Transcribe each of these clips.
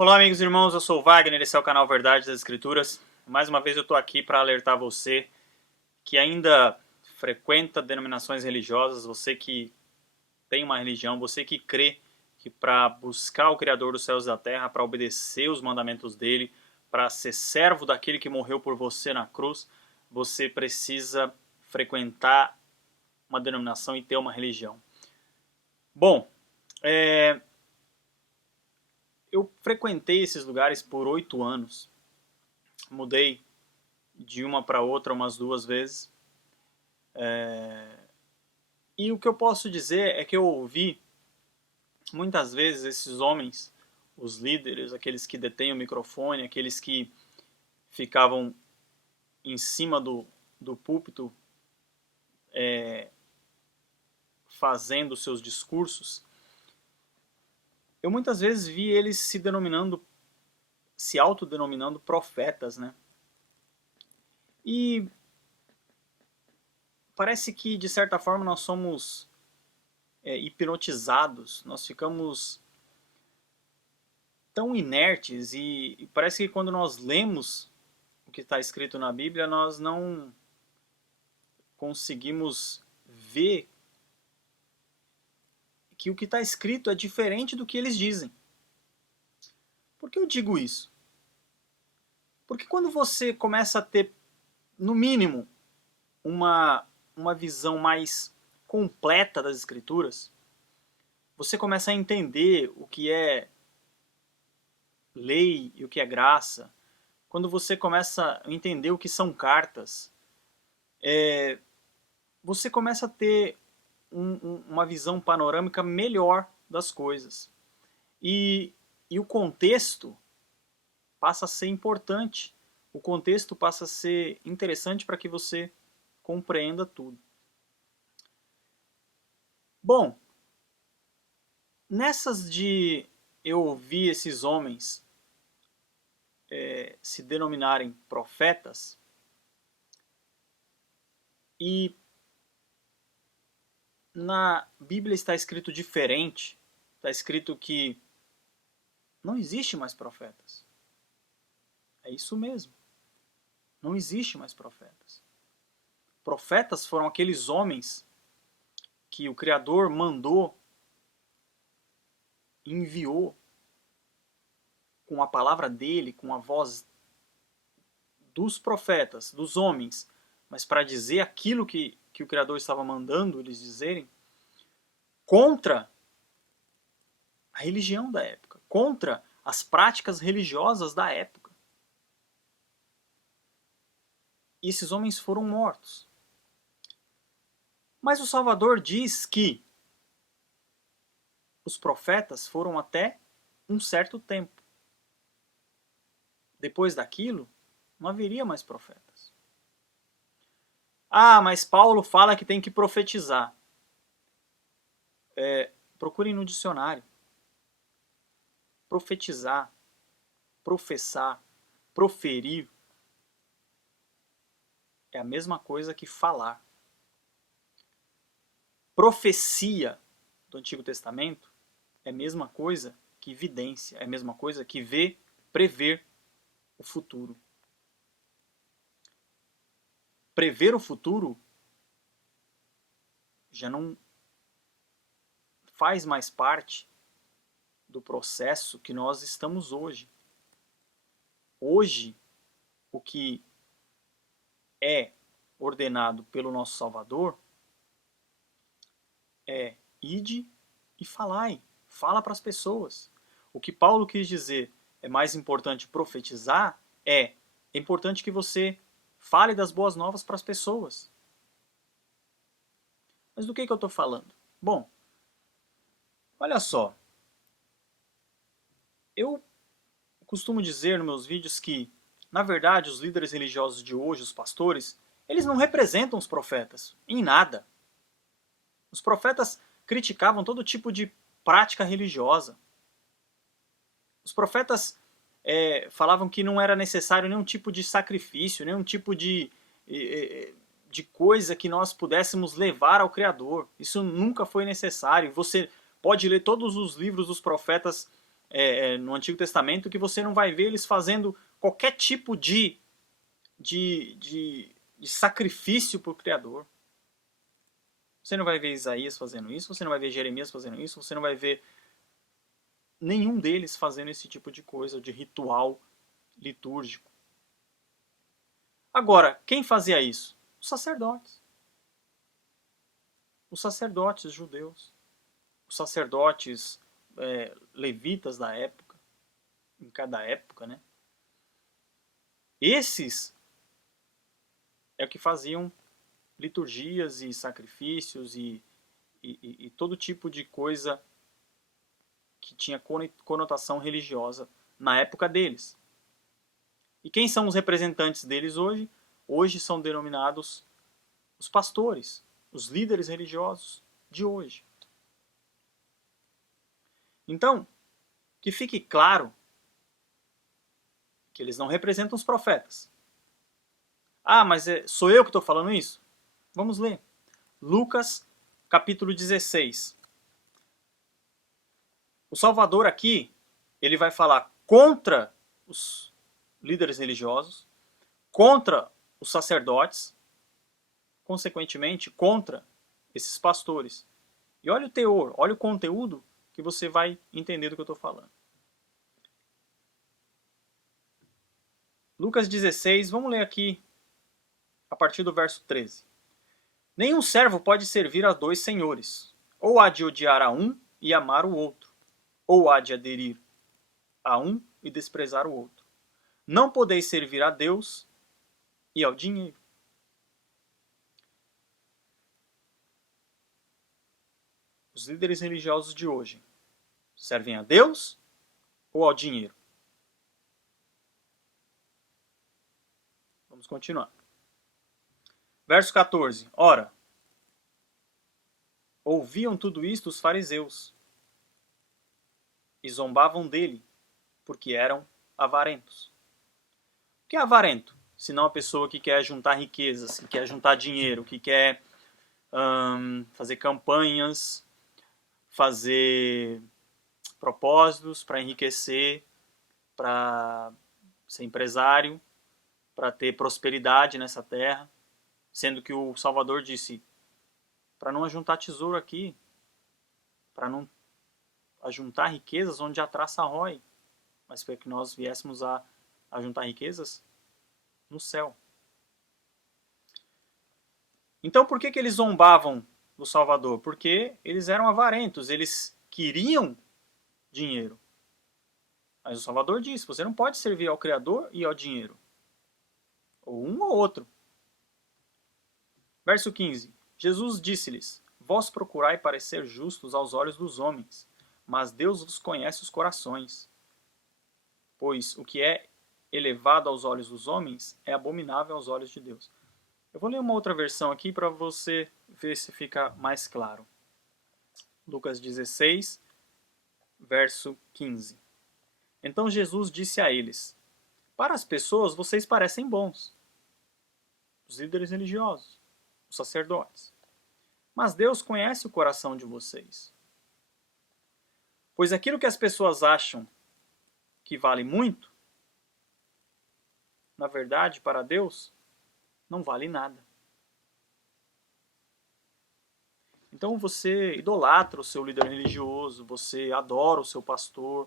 Olá, amigos e irmãos, eu sou o Wagner, esse é o canal Verdade das Escrituras. Mais uma vez eu estou aqui para alertar você que ainda frequenta denominações religiosas, você que tem uma religião, você que crê que para buscar o Criador dos céus e da terra, para obedecer os mandamentos dele, para ser servo daquele que morreu por você na cruz, você precisa frequentar uma denominação e ter uma religião. Bom, eu frequentei esses lugares por 8 anos. Mudei de uma para outra umas 2 vezes. E o que eu posso dizer é que eu ouvi muitas vezes esses homens, os líderes, aqueles que detêm o microfone, aqueles que ficavam em cima do púlpito fazendo seus discursos. Eu muitas vezes vi eles se autodenominando profetas, né? E parece que, de certa forma, nós somos hipnotizados, nós ficamos tão inertes e parece que quando nós lemos o que está escrito na Bíblia, nós não conseguimos ver que o que está escrito é diferente do que eles dizem. Por que eu digo isso? Porque quando você começa a ter, no mínimo, uma visão mais completa das Escrituras, você começa a entender o que é lei e o que é graça. Quando você começa a entender o que são cartas, você começa a ter uma visão panorâmica melhor das coisas. E o contexto passa a ser importante. O contexto passa a ser interessante para que você compreenda tudo. Bom, nessas de eu ouvir esses homens se denominarem profetas, e na Bíblia está escrito diferente, está escrito que não existe mais profetas. É isso mesmo. Não existe mais profetas. Profetas foram aqueles homens que o Criador mandou, enviou com a palavra dele, com a voz dos profetas, dos homens, mas para dizer aquilo que o Criador estava mandando eles dizerem, contra a religião da época, contra as práticas religiosas da época. E esses homens foram mortos. Mas o Salvador diz que os profetas foram até um certo tempo. Depois daquilo, não haveria mais profetas. Ah, mas Paulo fala que tem que profetizar. Procurem no dicionário. Profetizar, professar, proferir é a mesma coisa que falar. Profecia do Antigo Testamento é a mesma coisa que vidência, é a mesma coisa que prever o futuro. Prever o futuro já não faz mais parte do processo que nós estamos hoje. Hoje, o que é ordenado pelo nosso Salvador é ide e falai, fala para as pessoas. O que Paulo quis dizer é mais importante profetizar, é importante que você fale das boas novas para as pessoas. Mas do que eu estou falando? Bom, olha só, eu costumo dizer nos meus vídeos que, na verdade, os líderes religiosos de hoje, os pastores, eles não representam os profetas, em nada. Os profetas criticavam todo tipo de prática religiosa. Os profetas falavam que não era necessário nenhum tipo de sacrifício, nenhum tipo de coisa que nós pudéssemos levar ao Criador. Isso nunca foi necessário. Você pode ler todos os livros dos profetas no Antigo Testamento que você não vai ver eles fazendo qualquer tipo de sacrifício para o Criador. Você não vai ver Isaías fazendo isso, você não vai ver Jeremias fazendo isso, você não vai ver nenhum deles fazendo esse tipo de coisa, de ritual litúrgico. Agora, quem fazia isso? Os sacerdotes. Os sacerdotes judeus. Os sacerdotes levitas da época. Em cada época, né? Esses é o que faziam liturgias e sacrifícios e todo tipo de coisa que tinha conotação religiosa na época deles. E quem são os representantes deles hoje? Hoje são denominados os pastores, os líderes religiosos de hoje. Então, que fique claro que eles não representam os profetas. Ah, mas sou eu que estou falando isso? Vamos ler. Lucas, capítulo 16. O Salvador aqui, ele vai falar contra os líderes religiosos, contra os sacerdotes, consequentemente, contra esses pastores. E olha o teor, olha o conteúdo que você vai entender do que eu estou falando. Lucas 16, vamos ler aqui a partir do verso 13. Nenhum servo pode servir a dois senhores, ou há de odiar a um e amar o outro, ou há de aderir a um e desprezar o outro. Não podeis servir a Deus e ao dinheiro. Os líderes religiosos de hoje servem a Deus ou ao dinheiro? Vamos continuar. Verso 14. Ora, ouviam tudo isto os fariseus e zombavam dele, porque eram avarentos. O que é avarento? Senão a pessoa que quer juntar riquezas, que quer juntar dinheiro, que quer fazer campanhas, fazer propósitos para enriquecer, para ser empresário, para ter prosperidade nessa terra. Sendo que o Salvador disse, para não ajuntar tesouro aqui, para não ajuntar riquezas onde a traça rói, mas para que nós viéssemos a juntar riquezas no céu. Então por que eles zombavam do Salvador? Porque eles eram avarentos, eles queriam dinheiro. Mas o Salvador disse, você não pode servir ao Criador e ao dinheiro. Ou um ou outro. Verso 15. Jesus disse-lhes, vós procurai parecer justos aos olhos dos homens, mas Deus vos conhece os corações. Pois o que é elevado aos olhos dos homens é abominável aos olhos de Deus. Eu vou ler uma outra versão aqui para você ver se fica mais claro. Lucas 16, verso 15. Então Jesus disse a eles, para as pessoas vocês parecem bons, os líderes religiosos, os sacerdotes. Mas Deus conhece o coração de vocês. Pois aquilo que as pessoas acham que vale muito, na verdade, para Deus, não vale nada. Então você idolatra o seu líder religioso, você adora o seu pastor,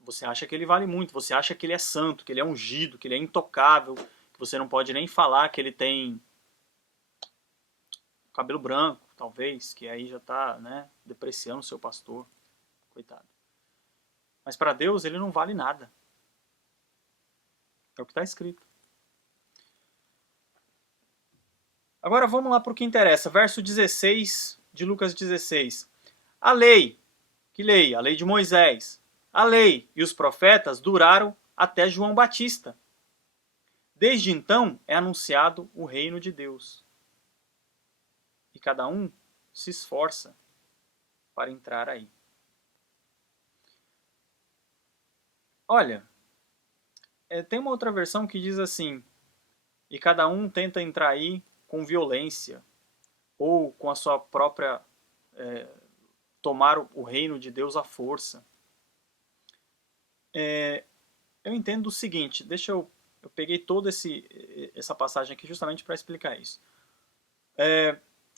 você acha que ele vale muito, você acha que ele é santo, que ele é ungido, que ele é intocável, que você não pode nem falar que ele tem cabelo branco, talvez, que aí já está, né, depreciando o seu pastor. Coitado. Mas para Deus ele não vale nada. É o que está escrito. Agora vamos lá para o que interessa. Verso 16 de Lucas 16. A lei, que lei? A lei de Moisés. A lei e os profetas duraram até João Batista. Desde então é anunciado o reino de Deus. E cada um se esforça para entrar aí. Olha, tem uma outra versão que diz assim, e cada um tenta entrar aí com violência, ou com a sua própria, tomar o reino de Deus à força. Eu entendo o seguinte, eu peguei toda essa passagem aqui justamente para explicar isso.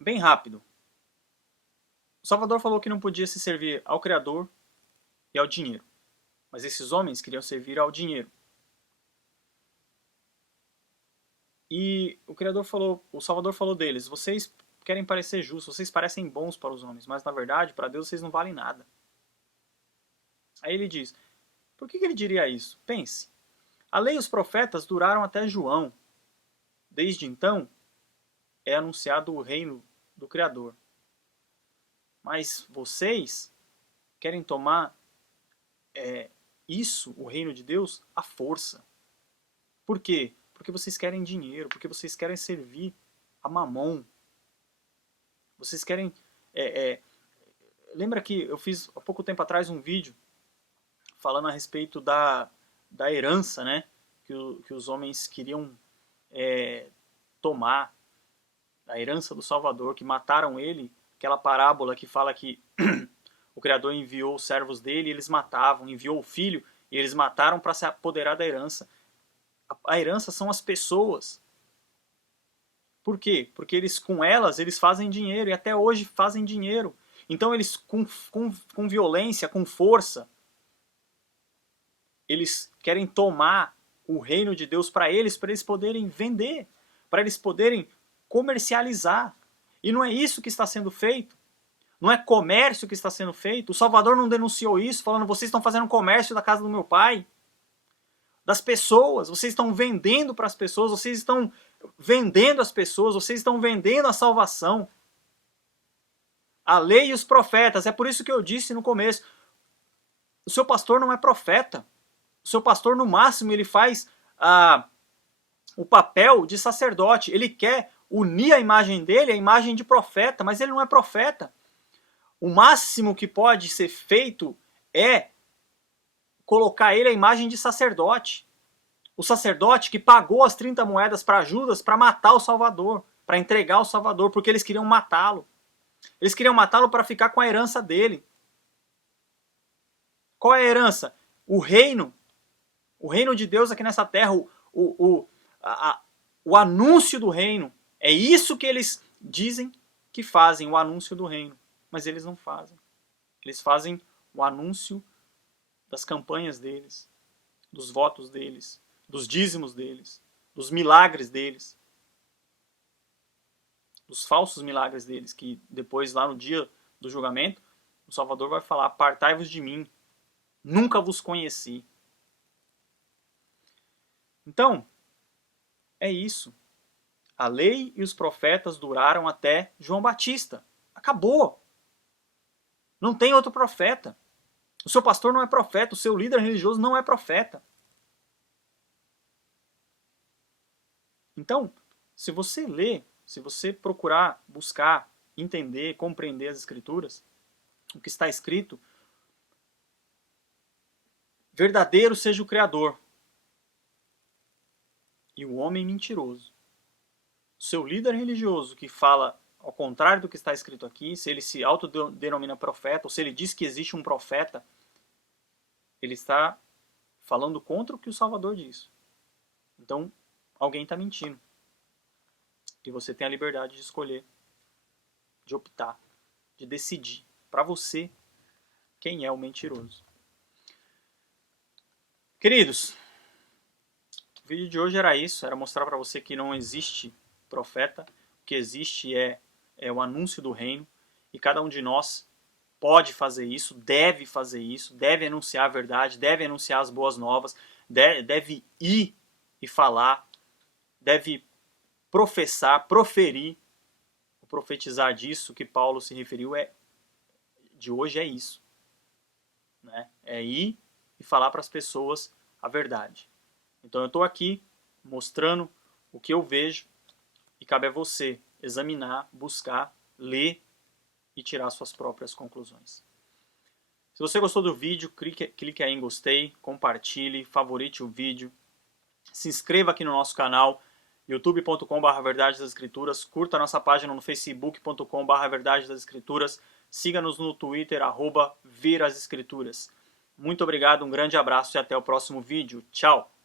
Bem rápido. O Salvador falou que não podia se servir ao Criador e ao dinheiro. Mas esses homens queriam servir ao dinheiro. E o Salvador falou deles, vocês querem parecer justos, vocês parecem bons para os homens, mas na verdade, para Deus, vocês não valem nada. Aí ele diz, por que ele diria isso? Pense, a lei e os profetas duraram até João. Desde então, é anunciado o reino do Criador. Mas vocês querem tomar isso, o reino de Deus, à força. Por quê? Porque vocês querem dinheiro, porque vocês querem servir a Mamon. Vocês querem... Lembra que eu fiz há pouco tempo atrás um vídeo falando a respeito da herança, né? Que os homens queriam tomar, a herança do Salvador, que mataram ele, aquela parábola que fala que o Criador enviou os servos dele e eles matavam, enviou o filho e eles mataram para se apoderar da herança. A herança são as pessoas. Por quê? Porque eles, com elas, eles fazem dinheiro e até hoje fazem dinheiro. Então eles, com violência, com força, eles querem tomar o reino de Deus para eles poderem vender, para eles poderem comercializar. E não é isso que está sendo feito. Não é comércio que está sendo feito. O Salvador não denunciou isso, falando, vocês estão fazendo comércio da casa do meu pai. Das pessoas, vocês estão vendendo para as pessoas, vocês estão vendendo as pessoas, vocês estão vendendo a salvação. A lei e os profetas, é por isso que eu disse no começo, o seu pastor não é profeta. O seu pastor, no máximo, ele faz o papel de sacerdote. Ele quer unir a imagem dele à imagem de profeta, mas ele não é profeta. O máximo que pode ser feito é colocar ele à imagem de sacerdote. O sacerdote que pagou as 30 moedas para Judas para matar o Salvador, para entregar o Salvador, porque eles queriam matá-lo. Eles queriam matá-lo para ficar com a herança dele. Qual é a herança? O reino de Deus aqui nessa terra, o anúncio do reino. É isso que eles dizem que fazem, o anúncio do reino. Mas eles não fazem. Eles fazem o anúncio das campanhas deles, dos votos deles, dos dízimos deles, dos milagres deles, dos falsos milagres deles, que depois, lá no dia do julgamento, o Salvador vai falar, apartai-vos de mim, nunca vos conheci. Então, é isso. A lei e os profetas duraram até João Batista. Acabou. Não tem outro profeta. O seu pastor não é profeta, o seu líder religioso não é profeta. Então, se você ler, se você procurar, buscar, entender, compreender as Escrituras, o que está escrito, verdadeiro seja o Criador e o homem mentiroso. O seu líder religioso que fala ao contrário do que está escrito aqui, se ele se autodenomina profeta, ou se ele diz que existe um profeta, ele está falando contra o que o Salvador diz. Então, alguém está mentindo. E você tem a liberdade de escolher, de optar, de decidir para você quem é o mentiroso. Queridos, o vídeo de hoje era isso, era mostrar para você que não existe profeta, o que existe é o anúncio do reino, e cada um de nós pode fazer isso, deve anunciar a verdade, deve anunciar as boas novas, deve ir e falar, deve professar, proferir, profetizar disso que Paulo se referiu, de hoje é isso. Né? É ir e falar para as pessoas a verdade. Então eu estou aqui mostrando o que eu vejo e cabe a você examinar, buscar, ler e tirar suas próprias conclusões. Se você gostou do vídeo, clique aí em gostei, compartilhe, favorite o vídeo, se inscreva aqui no nosso canal, youtube.com/verdade das escrituras, curta a nossa página no facebook.com/verdade das escrituras, siga-nos no Twitter, @verasescrituras. Muito obrigado, um grande abraço e até o próximo vídeo. Tchau!